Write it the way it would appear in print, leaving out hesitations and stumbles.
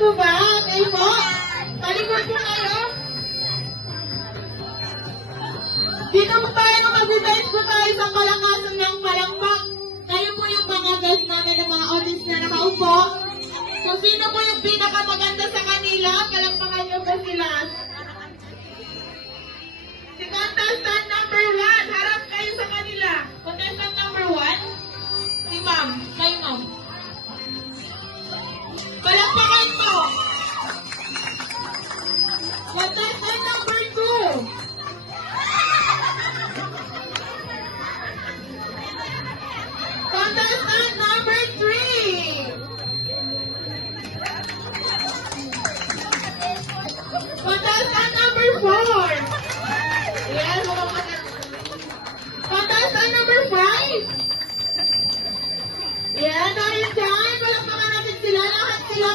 po ba? Kayo po? Talikod po kayo? Dito po tayo mag-debate po tayo sa palakasan ng palakpak. Kayo po yung mga guys namin ng mga audience na nakaupo. So, sino po yung pinakamaganda sa kanila? Palakpakan niyo ba sila? Si contestant number 1, harap kayo sa kanila. Contestant number 1, si ma'am. Kayo ma'am. Palakpakan mo. Contestant number 2. Contestant number 3. Contestant number 4. Yes, contestant number 5. Yan, dahil dyan, palakpakan natin sila. Lahat sila